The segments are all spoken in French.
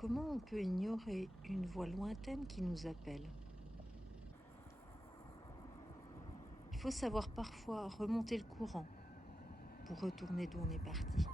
Comment on peut ignorer une voix lointaine qui nous appelle? Il faut savoir parfois remonter le courant pour retourner d'où on est parti.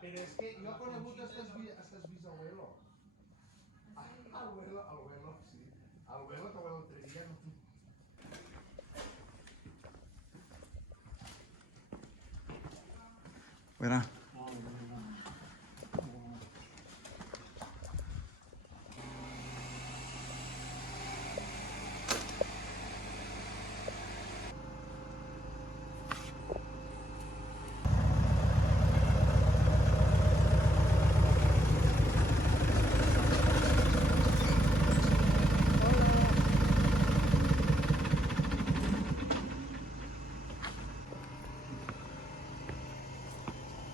Però és que jo he conegut estes bisabuelos. Abuelo, sí. Abuelo que l'altre dia no... Verá.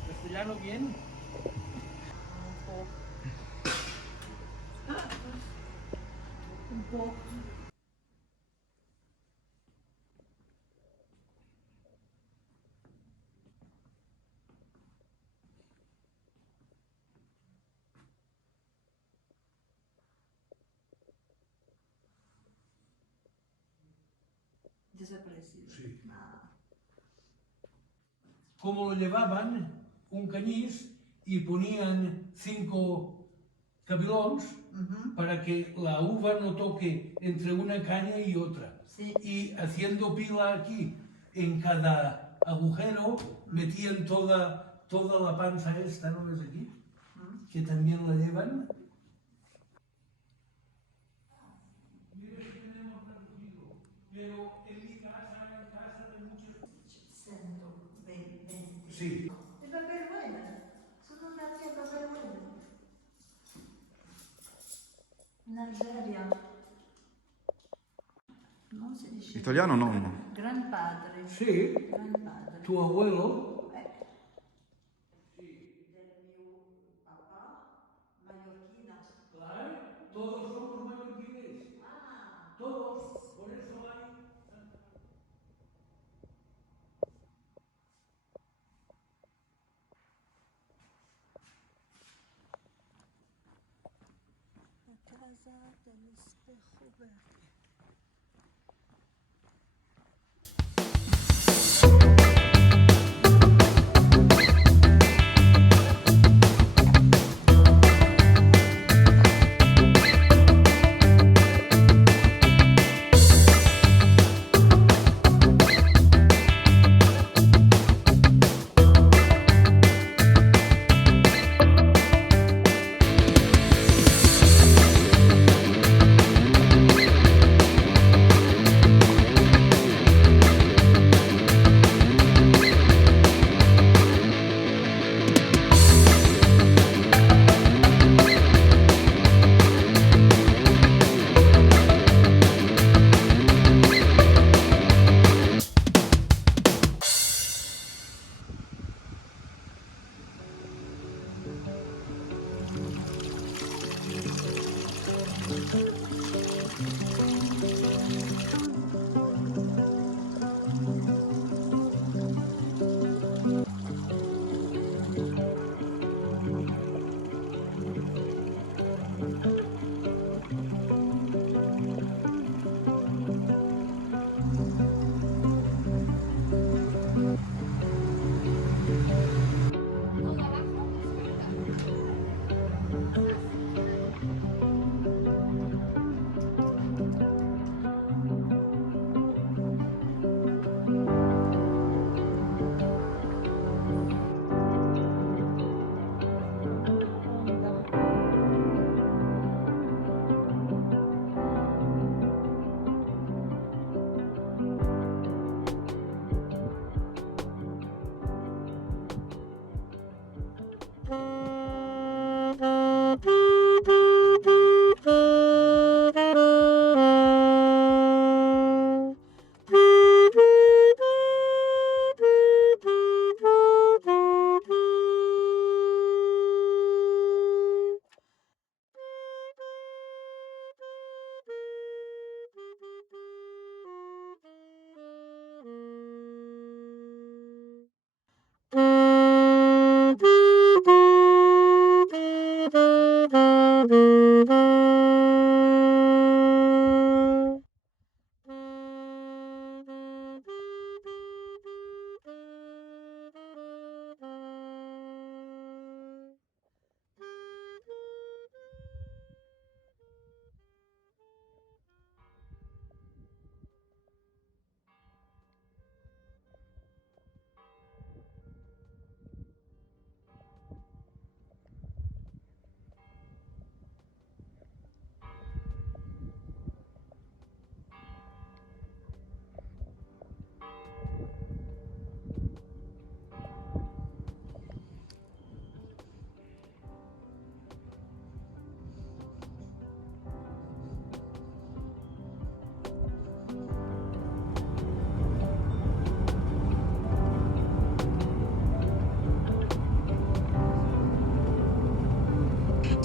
¿Castellano bien? Un poco. Desaparecido. Sí. Ah. Como lo llevaban un cañís y ponían 5 cabilons para que la uva no toque entre una caña y otra. Sí. Y haciendo pila aquí, en cada agujero, metían toda la panza esta, ¿no ves aquí? Que también la llevan. Mira que tenemos reducido, pero en mi casa de muchos... 120. Sí. De papel bueno. Sono nati a papel bueno. In Algeria. Non si dice. Italiano o nonno? Grandpadre. Sí. Grandpadre. Tu abuelo. Del mio papà, mallorquina. Claro, todos somos mallorquines. Ah. Todos. Por eso hay... La casa del espejo verde.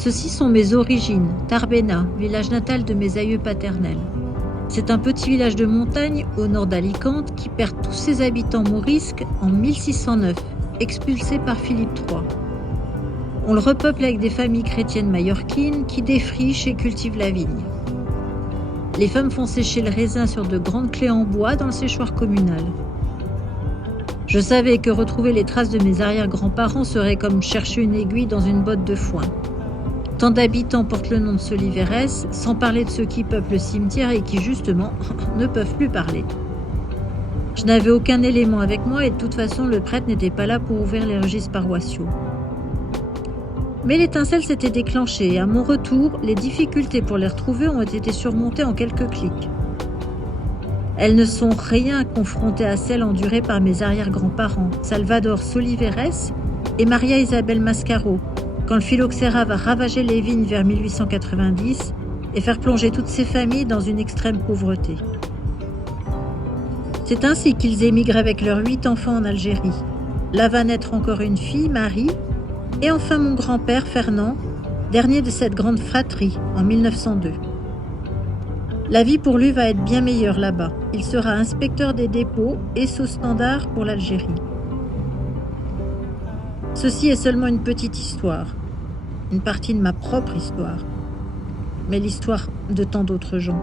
Ceci sont mes origines, Tarbena, village natal de mes aïeux paternels. C'est un petit village de montagne au nord d'Alicante qui perd tous ses habitants mourisques en 1609, expulsés par Philippe III. On le repeuple avec des familles chrétiennes mallorquines qui défrichent et cultivent la vigne. Les femmes font sécher le raisin sur de grandes clés en bois dans le séchoir communal. Je savais que retrouver les traces de mes arrière-grands-parents serait comme chercher une aiguille dans une botte de foin. Tant d'habitants portent le nom de Soliveres, sans parler de ceux qui peuplent le cimetière et qui, justement, ne peuvent plus parler. Je n'avais aucun élément avec moi et de toute façon, le prêtre n'était pas là pour ouvrir les registres paroissiaux. Mais l'étincelle s'était déclenchée et à mon retour, les difficultés pour les retrouver ont été surmontées en quelques clics. Elles ne sont rien confrontées à celles endurées par mes arrière-grands-parents, Salvador Soliveres et Maria Isabel Mascaro, quand le phylloxéra va ravager les vignes vers 1890 et faire plonger toutes ces familles dans une extrême pauvreté. C'est ainsi qu'ils émigrent avec leurs 8 enfants en Algérie. Là va naître encore une fille, Marie, et enfin mon grand-père, Fernand, dernier de cette grande fratrie, en 1902. La vie pour lui va être bien meilleure là-bas. Il sera inspecteur des dépôts et sous-standard pour l'Algérie. Ceci est seulement une petite histoire, une partie de ma propre histoire, mais l'histoire de tant d'autres gens.